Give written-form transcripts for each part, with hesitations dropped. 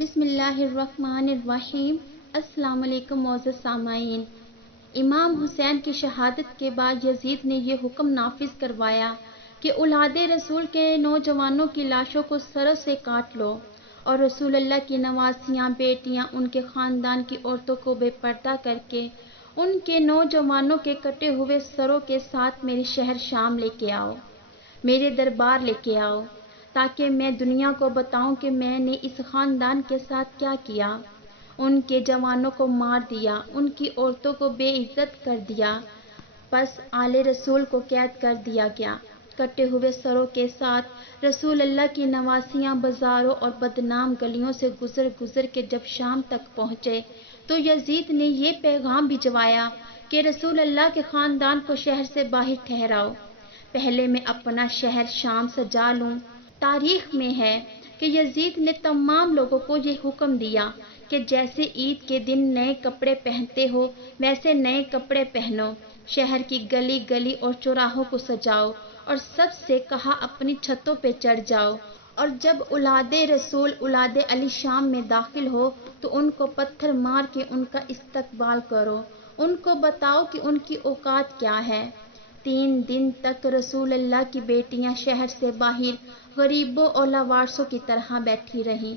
بسم اللہ الرحمن الرحیم۔ السلام علیکم معزز سامعین۔ امام حسین کی شہادت کے بعد یزید نے یہ حکم نافذ کروایا کہ اولاد رسول کے نوجوانوں کی لاشوں کو سروں سے کاٹ لو، اور رسول اللہ کی نواسیاں بیٹیاں ان کے خاندان کی عورتوں کو بے پردہ کر کے ان کے نوجوانوں کے کٹے ہوئے سروں کے ساتھ میرے شہر شام لے کے آؤ، میرے دربار لے کے آؤ، تاکہ میں دنیا کو بتاؤں کہ میں نے اس خاندان کے ساتھ کیا کیا۔ ان کے جوانوں کو مار دیا، ان کی عورتوں کو بے عزت کر دیا، پس آل رسول کو قید کر دیا گیا۔ کٹے ہوئے سروں کے ساتھ رسول اللہ کی نواسیاں بازاروں اور بدنام گلیوں سے گزر گزر کے جب شام تک پہنچے تو یزید نے یہ پیغام بھجوایا کہ رسول اللہ کے خاندان کو شہر سے باہر ٹھہراؤ، پہلے میں اپنا شہر شام سجا لوں۔ تاریخ میں ہے کہ یزید نے تمام لوگوں کو یہ حکم دیا کہ جیسے عید کے دن نئے کپڑے پہنتے ہو ویسے نئے کپڑے پہنو، شہر کی گلی گلی اور چوراہوں کو سجاؤ، اور سب سے کہا اپنی چھتوں پہ چڑھ جاؤ، اور جب اولاد رسول اولاد علی شام میں داخل ہو تو ان کو پتھر مار کے ان کا استقبال کرو، ان کو بتاؤ کہ ان کی اوقات کیا ہے۔ 3 دن تک رسول اللہ کی بیٹیاں شہر سے باہر غریبوں اور لاوارثوں کی طرح بیٹھی رہیں۔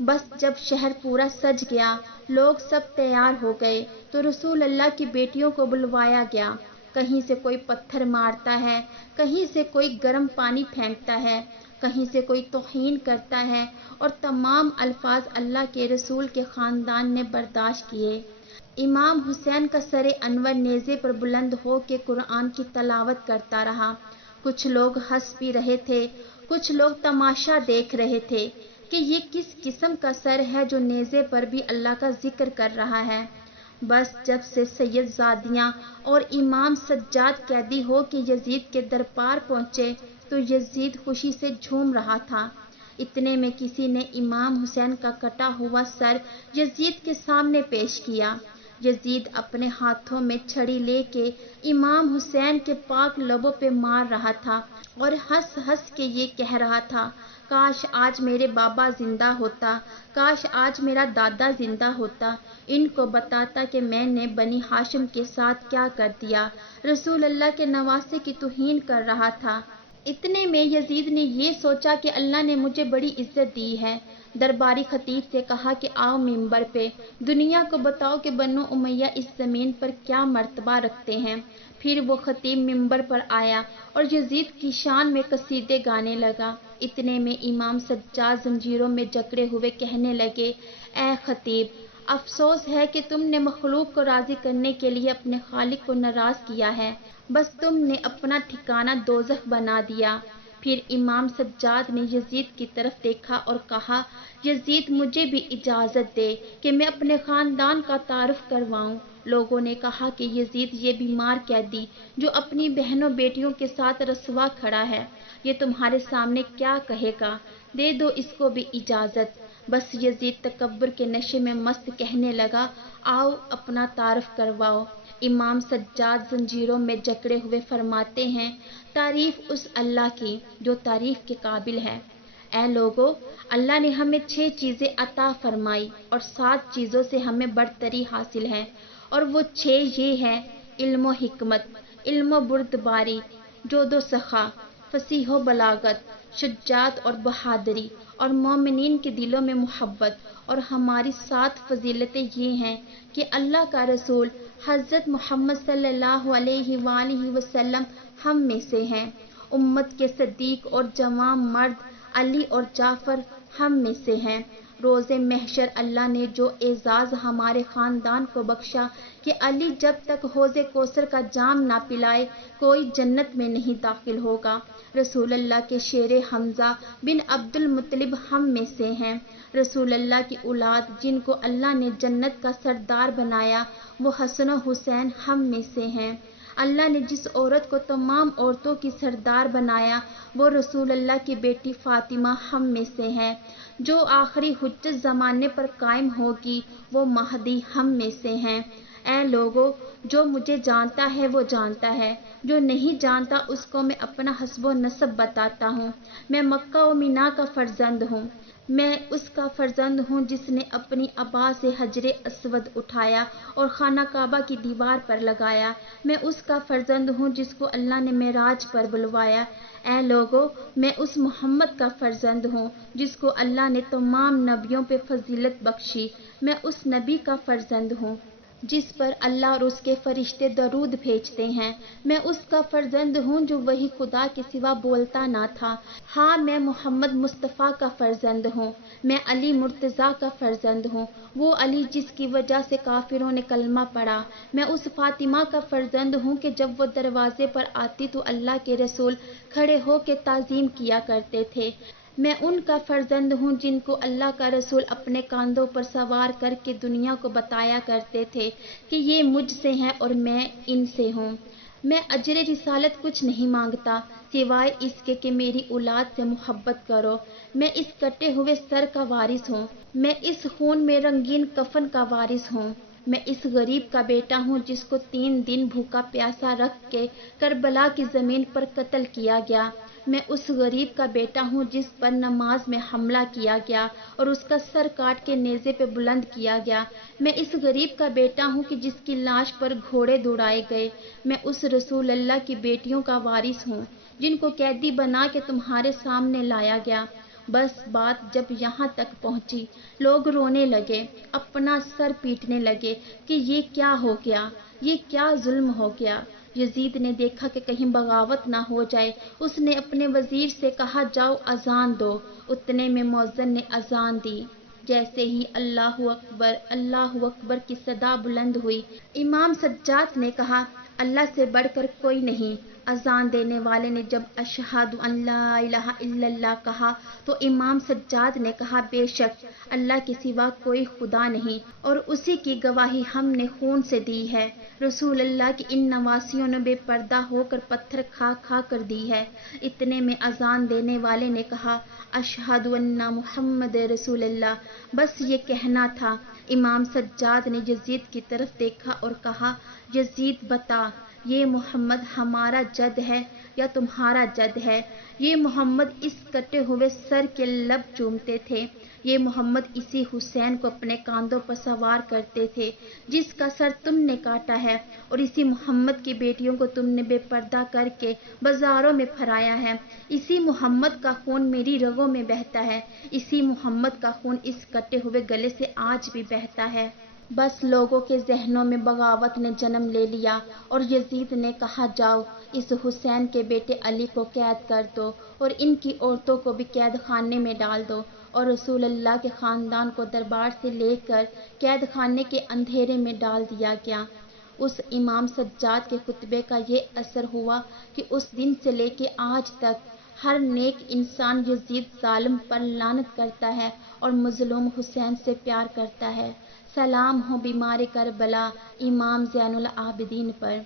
بس جب شہر پورا سج گیا، لوگ سب تیار ہو گئے تو رسول اللہ کی بیٹیوں کو بلوایا گیا۔ کہیں سے کوئی پتھر مارتا ہے، کہیں سے کوئی گرم پانی پھینکتا ہے، کہیں سے کوئی توہین کرتا ہے، اور تمام الفاظ اللہ کے رسول کے خاندان نے برداشت کیے۔ امام حسین کا سر انور نیزے پر بلند ہو کے قرآن کی تلاوت کرتا رہا۔ کچھ لوگ ہنس بھی رہے تھے، کچھ لوگ تماشا دیکھ رہے تھے کہ یہ کس قسم کا سر ہے جو نیزے پر بھی اللہ کا ذکر کر رہا ہے۔ بس جب سے سید زادیاں اور امام سجاد قیدی ہو کے یزید کے دربار پہنچے تو یزید خوشی سے جھوم رہا تھا۔ اتنے میں کسی نے امام حسین کا کٹا ہوا سر یزید کے سامنے پیش کیا۔ یزید اپنے ہاتھوں میں چھڑی لے کے امام حسین کے پاک لبوں پہ مار رہا تھا اور ہنس ہنس کے یہ کہہ رہا تھا، کاش آج میرے بابا زندہ ہوتا، کاش آج میرا دادا زندہ ہوتا، ان کو بتاتا کہ میں نے بنی ہاشم کے ساتھ کیا کر دیا، رسول اللہ کے نواسے کی توہین کر رہا تھا۔ اتنے میں یزید نے یہ سوچا کہ اللہ نے مجھے بڑی عزت دی ہے۔ درباری خطیب سے کہا کہ آؤ ممبر پہ، دنیا کو بتاؤ کہ بنو امیہ اس زمین پر کیا مرتبہ رکھتے ہیں۔ پھر وہ خطیب ممبر پر آیا اور یزید کی شان میں قصیدے گانے لگا۔ اتنے میں امام سجاد زنجیروں میں جکڑے ہوئے کہنے لگے، اے خطیب، افسوس ہے کہ تم نے مخلوق کو راضی کرنے کے لیے اپنے خالق کو ناراض کیا ہے، بس تم نے اپنا ٹھکانہ دوزخ بنا دیا۔ پھر امام سجاد نے یزید کی طرف دیکھا اور کہا، یزید مجھے بھی اجازت دے کہ میں اپنے خاندان کا تعارف کرواؤں۔ لوگوں نے کہا کہ یزید یہ بیمار قیدی جو اپنی بہنوں بیٹیوں کے ساتھ رسوا کھڑا ہے، یہ تمہارے سامنے کیا کہے گا، دے دو اس کو بھی اجازت۔ بس یزید تکبر کے نشے میں مست کہنے لگا، آؤ اپنا تعارف کرواؤ۔ امام سجاد زنجیروں میں جکڑے ہوئے فرماتے ہیں، تعریف اس اللہ کی جو تعریف کے قابل ہے۔ اے لوگو، اللہ نے ہمیں 6 چیزیں عطا فرمائی اور 7 چیزوں سے ہمیں برتری حاصل ہے، اور وہ 6 یہ ہیں: علم و حکمت، علم و بردباری، جود و سخا، فصیح و بلاغت، شجاعت اور بہادری، اور مومنین کے دلوں میں محبت۔ اور ہماری 7 فضیلتیں یہ ہیں کہ اللہ کا رسول حضرت محمد صلی اللہ علیہ وآلہ وسلم ہم میں سے ہیں، امت کے صدیق اور جوان مرد علی اور جعفر ہم میں سے ہیں۔ روز محشر اللہ نے جو اعزاز ہمارے خاندان کو بخشا کہ علی جب تک حوض کوثر کا جام نہ پلائے کوئی جنت میں نہیں داخل ہوگا۔ رسول اللہ کے شیر حمزہ بن عبد المطلب ہم میں سے ہیں۔ رسول اللہ کی اولاد جن کو اللہ نے جنت کا سردار بنایا وہ حسن و حسین ہم میں سے ہیں۔ اللہ نے جس عورت کو تمام عورتوں کی سردار بنایا وہ رسول اللہ کی بیٹی فاطمہ ہم میں سے ہے۔ جو آخری حجت زمانے پر قائم ہوگی وہ مہدی ہم میں سے ہیں۔ اے لوگو، جو مجھے جانتا ہے وہ جانتا ہے، جو نہیں جانتا اس کو میں اپنا حسب و نسب بتاتا ہوں۔ میں مکہ و مینا کا فرزند ہوں، میں اس کا فرزند ہوں جس نے اپنی ابا سے حجر اسود اٹھایا اور خانہ کعبہ کی دیوار پر لگایا۔ میں اس کا فرزند ہوں جس کو اللہ نے معراج پر بلوایا۔ اے لوگو، میں اس محمد کا فرزند ہوں جس کو اللہ نے تمام نبیوں پہ فضیلت بخشی۔ میں اس نبی کا فرزند ہوں جس پر اللہ اور اس کے فرشتے درود بھیجتے ہیں۔ میں اس کا فرزند ہوں جو وہی خدا کے سوا بولتا نہ تھا۔ ہاں، میں محمد مصطفیٰ کا فرزند ہوں۔ میں علی مرتضیٰ کا فرزند ہوں، وہ علی جس کی وجہ سے کافروں نے کلمہ پڑھا۔ میں اس فاطمہ کا فرزند ہوں کہ جب وہ دروازے پر آتی تو اللہ کے رسول کھڑے ہو کے تعظیم کیا کرتے تھے۔ میں ان کا فرزند ہوں جن کو اللہ کا رسول اپنے کاندھوں پر سوار کر کے دنیا کو بتایا کرتے تھے کہ یہ مجھ سے ہیں اور میں ان سے ہوں۔ میں اجر رسالت کچھ نہیں مانگتا سوائے اس کے کہ میری اولاد سے محبت کرو۔ میں اس کٹے ہوئے سر کا وارث ہوں، میں اس خون میں رنگین کفن کا وارث ہوں۔ میں اس غریب کا بیٹا ہوں جس کو 3 دن بھوکا پیاسا رکھ کے کربلا کی زمین پر قتل کیا گیا۔ میں اس غریب کا بیٹا ہوں جس پر نماز میں حملہ کیا گیا اور اس کا سر کاٹ کے نیزے پہ بلند کیا گیا۔ میں اس غریب کا بیٹا ہوں کہ جس کی لاش پر گھوڑے دوڑائے گئے۔ میں اس رسول اللہ کی بیٹیوں کا وارث ہوں جن کو قیدی بنا کے تمہارے سامنے لایا گیا۔ بس بات جب یہاں تک پہنچی، لوگ رونے لگے، اپنا سر پیٹنے لگے کہ یہ کیا ہو گیا، یہ کیا ظلم ہو گیا۔ یزید نے دیکھا کہ کہیں بغاوت نہ ہو جائے، اس نے اپنے وزیر سے کہا جاؤ اذان دو۔ اتنے میں مؤذن نے اذان دی۔ جیسے ہی اللہ اکبر کی صدا بلند ہوئی، امام سجاد نے کہا اللہ سے بڑھ کر کوئی نہیں۔ اذان دینے والے نے جب اشہد ان لا الہ الا اللہ کہا تو امام سجاد نے کہا بے شک اللہ کے سوا کوئی خدا نہیں اور اسی کی گواہی ہم نے خون سے دی ہے۔ رسول اللہ کی ان نواسیوں نے بے پردہ ہو کر پتھر کھا کھا کر دی ہے۔ اتنے میں اذان دینے والے نے کہا اشہد ان محمد رسول اللہ۔ بس یہ کہنا تھا۔ امام سجاد نے یزید کی طرف دیکھا اور کہا یزید بتا، یہ محمد ہمارا جد ہے یا تمہارا جد ہے؟ یہ محمد اس کٹے ہوئے سر کے لب چومتے تھے، یہ محمد اسی حسین کو اپنے کاندھوں پر سوار کرتے تھے جس کا سر تم نے کاٹا ہے، اور اسی محمد کی بیٹیوں کو تم نے بے پردہ کر کے بازاروں میں پھرایا ہے۔ اسی محمد کا خون میری رگوں میں بہتا ہے، اسی محمد کا خون اس کٹے ہوئے گلے سے آج بھی بہتا ہے۔ بس لوگوں کے ذہنوں میں بغاوت نے جنم لے لیا اور یزید نے کہا جاؤ اس حسین کے بیٹے علی کو قید کر دو اور ان کی عورتوں کو بھی قید خانے میں ڈال دو۔ اور رسول اللہ کے خاندان کو دربار سے لے کر قید خانے کے اندھیرے میں ڈال دیا گیا۔ اس امام سجاد کے خطبے کا یہ اثر ہوا کہ اس دن سے لے کے آج تک ہر نیک انسان یزید ظالم پر لعنت کرتا ہے اور مظلوم حسین سے پیار کرتا ہے۔ سلام ہو بیمار کربلا امام زین العابدین پر۔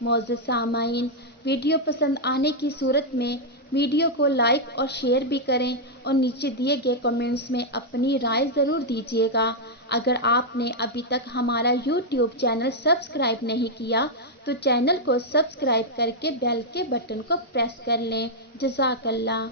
معزز سامعین، ویڈیو پسند آنے کی صورت میں ویڈیو کو لائک اور شیئر بھی کریں اور نیچے دیے گئے کمنٹس میں اپنی رائے ضرور دیجیے گا۔ اگر آپ نے ابھی تک ہمارا یوٹیوب چینل سبسکرائب نہیں کیا تو چینل کو سبسکرائب کر کے بیل کے بٹن کو پریس کر لیں۔ جزاک اللہ۔